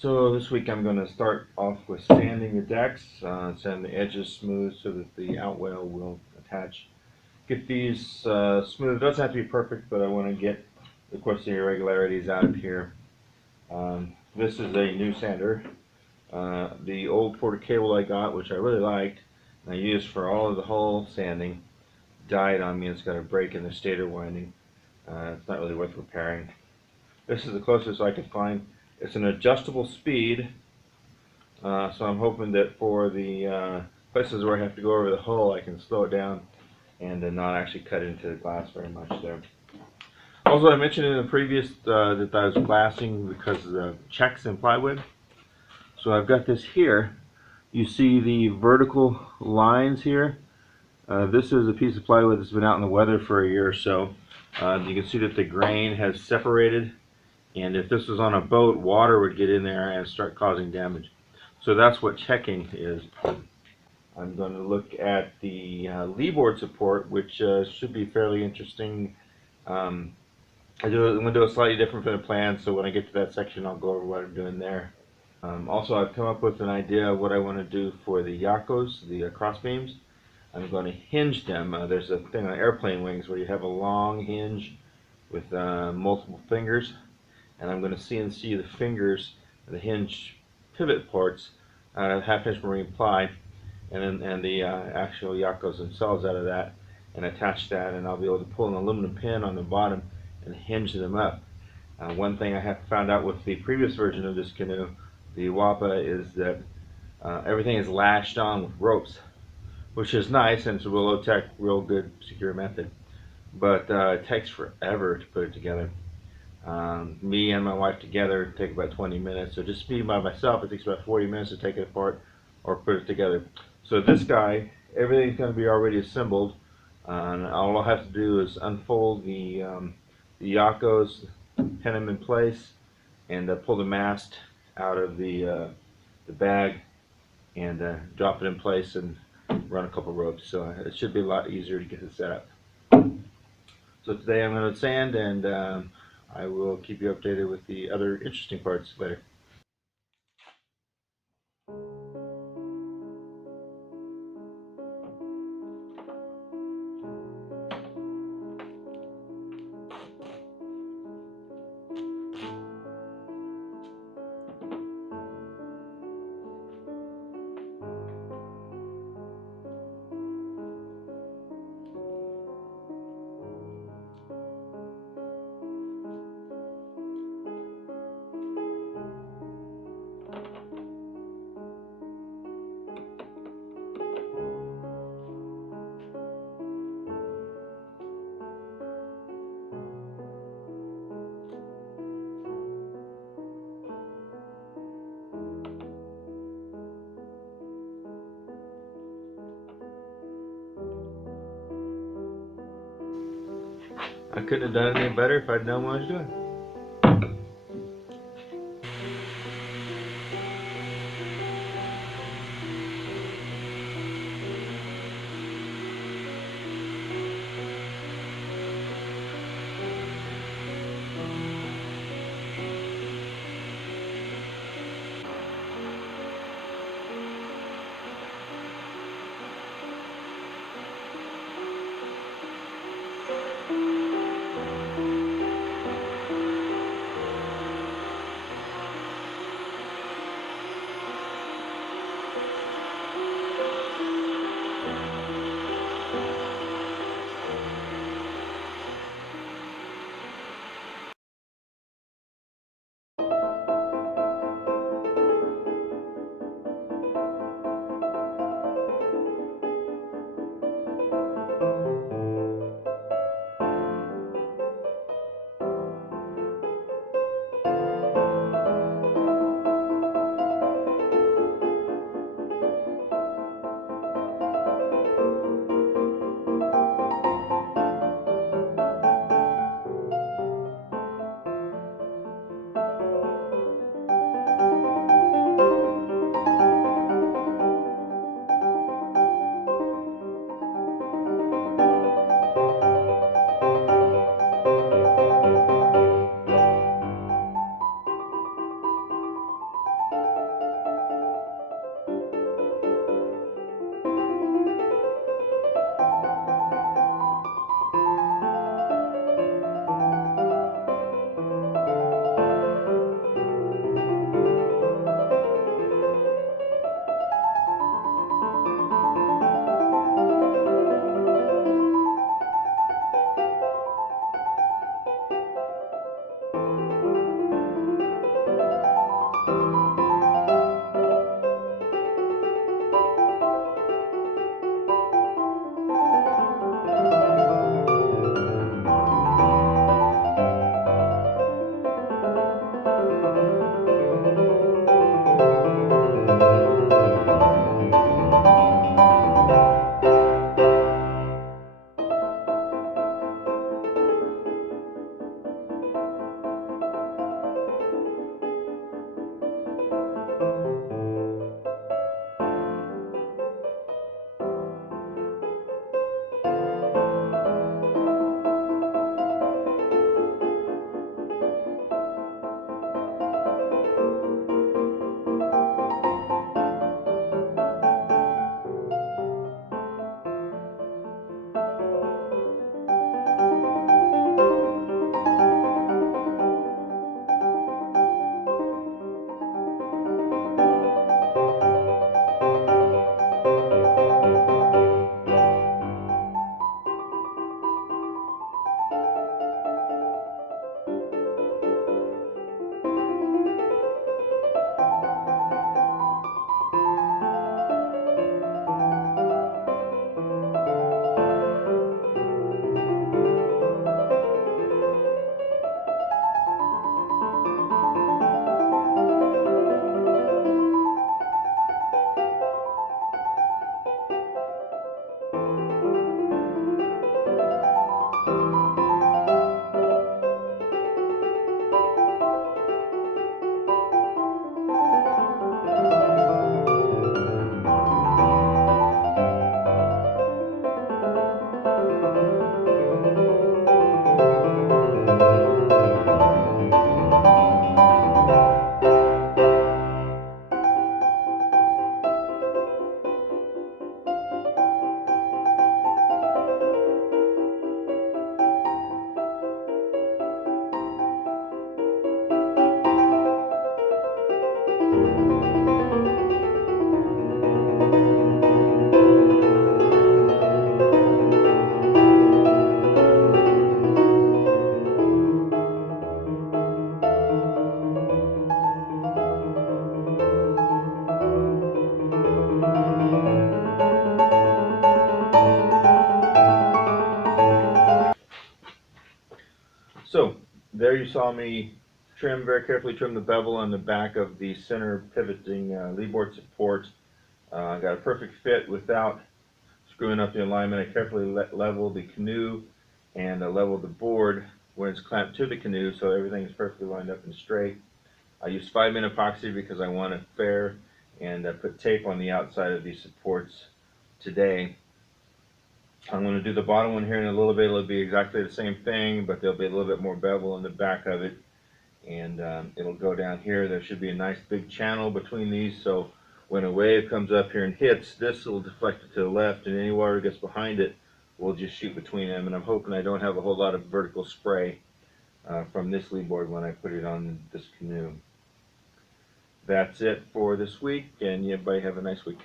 So this week I'm going to start off with sanding the decks, sand the edges smooth so that the out-wale will attach. Get these smooth. It doesn't have to be perfect, but I want to get, of course, the irregularities out of here. This is a new sander. The old Porter cable I got, which I really liked, and I used for all of the hull sanding, died on me. It's got a break in the stator winding. It's not really worth repairing. This is the closest I could find. It's an adjustable speed, so I'm hoping that for the places where I have to go over the hull, I can slow it down and not actually cut into the glass very much there. Also, I mentioned in the previous that I was glassing because of the checks in plywood. So I've got this here. You see the vertical lines here. This is a piece of plywood that's been out in the weather for a year or so. You can see that the grain has separated, and if this was on a boat, water would get in there and start causing damage. So that's what checking is. I'm going to look at the leeboard support, which should be fairly interesting. I'm going to do it slightly different from the plan, so when I get to that section, I'll go over what I'm doing there. Also, I've come up with an idea of what I want to do for the yakos, the cross beams. I'm going to hinge them. There's a thing on airplane wings where you have a long hinge with multiple fingers, and I'm going to CNC the fingers, the hinge pivot parts out of half-inch marine ply, and the actual yakos themselves out of that, and attach that, and I'll be able to pull an aluminum pin on the bottom and hinge them up. One thing I have found out with the previous version of this canoe, the Wappa, is that everything is lashed on with ropes, which is nice, and it's a real low-tech, real good, secure method. But it takes forever to put it together. Me and my wife together take about 20 minutes. So just me by myself, it takes about 40 minutes to take it apart or put it together. So this guy, everything's going to be already assembled, and all I'll have to do is unfold the yakos, pin them in place, and pull the mast out of the bag and drop it in place and run a couple ropes. So it should be a lot easier to get it set up. So today I'm going to sand, and I will keep you updated with the other interesting parts later. I couldn't have done it any better if I'd known what I was doing. So there you saw me very carefully trim the bevel on the back of the center pivoting leeboard support. I got a perfect fit without screwing up the alignment. I carefully leveled the canoe and leveled the board when it's clamped to the canoe, so everything is perfectly lined up and straight. I used 5-min epoxy because I want it fair, and I put tape on the outside of these supports today. I'm going to do the bottom one here in a little bit. It'll be exactly the same thing, but there'll be a little bit more bevel in the back of it, and it'll go down here. There should be a nice big channel between these, so when a wave comes up here and hits, this will deflect it to the left, and any water gets behind it will just shoot between them. And I'm hoping I don't have a whole lot of vertical spray from this leeboard when I put it on this canoe. That's it for this week, and everybody have a nice week.